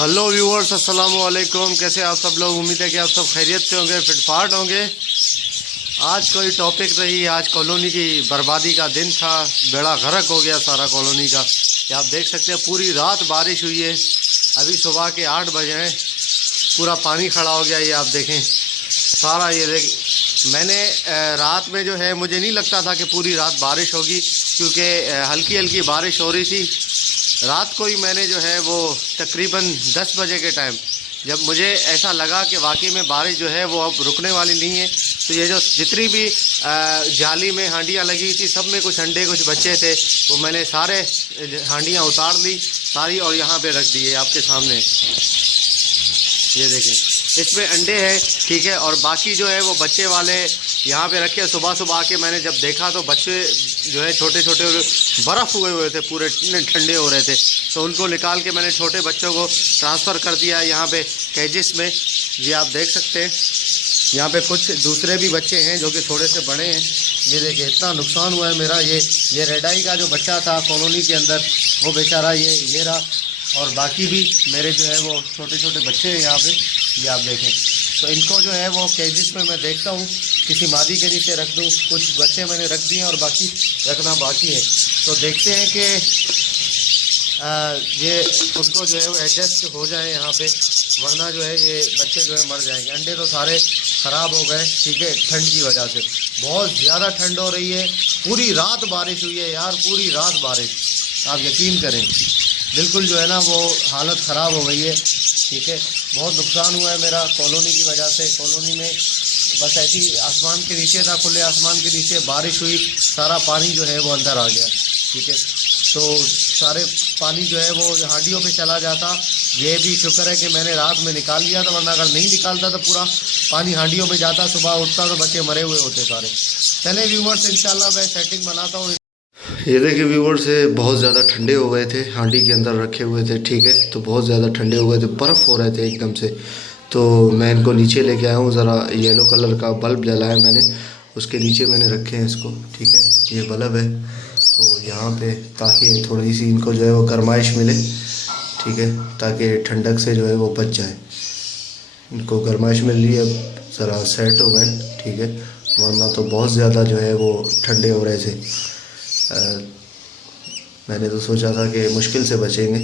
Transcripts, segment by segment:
Hello viewers, अस्सलाम वालेकुम। कैसे आप सब लोग? उम्मीद है कि आप सब खैरियत से होंगे, फिटफाट होंगे। आज कोई टॉपिक रही, आज कॉलोनी की बर्बादी का दिन था। बेड़ा गर्क हो गया सारा कॉलोनी का। ये आप देख सकते हैं, पूरी रात बारिश हुई है। अभी सुबह के 8 बजे हैं, पूरा पानी खड़ा हो गया। ये आप देखें सारा, ये देख। मैंने रात में जो है, मुझे नहीं लगता था कि पूरी रात बारिश होगी, क्योंकि हल्की हल्की बारिश हो रही थी। रात को ही मैंने जो है वो तकरीबन 10 बजे के टाइम, जब मुझे ऐसा लगा कि वाकई में बारिश जो है वो अब रुकने वाली नहीं है, तो ये जो जितनी भी जाली में हांडियाँ लगी थी, सब में कुछ अंडे कुछ बच्चे थे, वो मैंने सारे हांडियाँ उतार ली सारी और यहाँ पे रख दी है आपके सामने। ये देखें, इसमें अंडे हैं, ठीक है। और बाकी जो है वो बच्चे वाले यहाँ पे रखे। सुबह सुबह आके मैंने जब देखा तो बच्चे जो है छोटे छोटे बर्फ़ हुए हुए थे, पूरे ठंडे हो रहे थे। तो उनको निकाल के मैंने छोटे बच्चों को ट्रांसफ़र कर दिया यहाँ पे केजिस में। ये आप देख सकते हैं, यहाँ पे कुछ दूसरे भी बच्चे हैं जो कि थोड़े से बड़े हैं। ये देखिए, इतना नुकसान हुआ है मेरा। ये रेड आई का जो बच्चा था कॉलोनी के अंदर, वो बेचारा ये रहा। और बाकी भी मेरे जो है वो छोटे छोटे बच्चे हैं यहाँ पे, ये आप देखें। तो इनको जो है वो केजिस में मैं देखता हूँ किसी मादी के नीचे रख दूँ। कुछ बच्चे मैंने रख दिए और बाकी रखना बाकी है। तो देखते हैं कि ये उनको जो है वो एडजस्ट हो जाए यहाँ पे, वरना जो है ये बच्चे जो है मर जाएंगे। अंडे तो सारे ख़राब हो गए, ठीक है, ठंड की वजह से। बहुत ज़्यादा ठंड हो रही है। पूरी रात बारिश हुई है यार, पूरी रात बारिश। आप यकीन करें, बिल्कुल जो है ना वो हालत ख़राब हो गई है, ठीक है। बहुत नुकसान हुआ है मेरा कॉलोनी की वजह से। कॉलोनी में बस ऐसी आसमान के नीचे था, खुले आसमान के नीचे बारिश हुई, सारा पानी जो है वो अंदर आ गया, ठीक है। तो सारे पानी जो है वो हांडियों पे चला जाता। ये भी शुक्र है कि मैंने रात में निकाल लिया था, वरना अगर नहीं निकालता तो पूरा पानी हांडियों में जाता। सुबह उठता तो बच्चे मरे हुए होते सारे। चले व्यूवर्स, इंशाल्लाह मैं सेटिंग बनाता हूँ। ये देखिए व्यूवर्स, से बहुत ज़्यादा ठंडे हो गए थे, हांडी के अंदर रखे हुए थे, ठीक है। तो बहुत ज़्यादा ठंडे हो गए थे, बर्फ़ हो रहे थे एकदम से। तो मैं इनको नीचे लेके आया हूँ। ज़रा येलो कलर का बल्ब जलाया मैंने, उसके नीचे मैंने रखे हैं इसको, ठीक है। ये बल्ब है तो यहाँ पे, ताकि थोड़ी सी इनको जो है वो गर्माइश मिले, ठीक है, ताकि ठंडक से जो है वो बच जाए। इनको गर्माइश मिल रही है, ज़रा सेट हो गए, ठीक है। वरना तो बहुत ज़्यादा जो है वो ठंडे हो रहे थे। मैंने तो सोचा था कि मुश्किल से बचेंगे,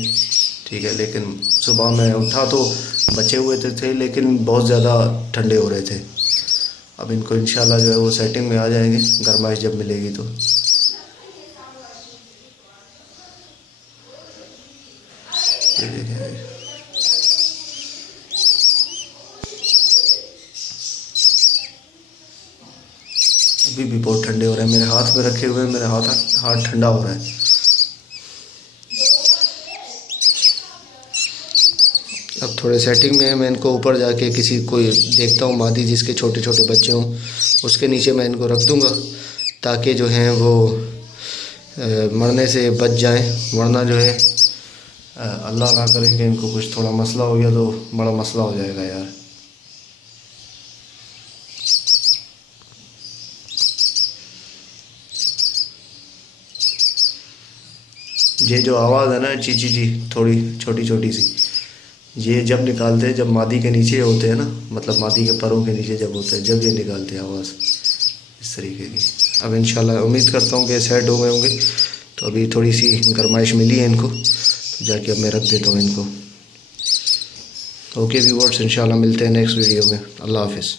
ठीक है, लेकिन सुबह मैं उठा तो बचे हुए थे, लेकिन बहुत ज़्यादा ठंडे हो रहे थे। अब इनको इंशाल्लाह जो है वो सेटिंग में आ जाएंगे, गर्माइश जब मिलेगी तो। ये देखें, अभी भी बहुत ठंडे हो रहे हैं। मेरे हाथ में रखे हुए हैं, मेरा हाथ ठंडा हो रहा है। अब थोड़े सेटिंग में है, मैं इनको ऊपर जाके किसी कोई देखता हूँ मादी जिसके छोटे छोटे बच्चे हों, उसके नीचे मैं इनको रख दूँगा, ताकि जो हैं वो मरने से बच जाएं। वरना जो है अल्लाह ना करे कि इनको कुछ थोड़ा मसला हो गया तो बड़ा मसला हो जाएगा यार। ये जो आवाज़ है ना, चीची जी, थोड़ी छोटी छोटी सी, ये जब निकालते हैं, जब मादी के नीचे होते हैं ना, मतलब मादी के परों के नीचे जब होते हैं, जब ये निकालते हैं आवाज़ इस तरीके की। अब इंशाल्लाह उम्मीद करता हूँ कि सेट हो गए होंगे। तो अभी थोड़ी सी गर्माइश मिली है इनको, तो जाके अब मैं रख देता हूँ इनको। ओके व्यूअर्स, इंशाल्लाह मिलते हैं नेक्स्ट वीडियो में। अल्लाह हाफिज़।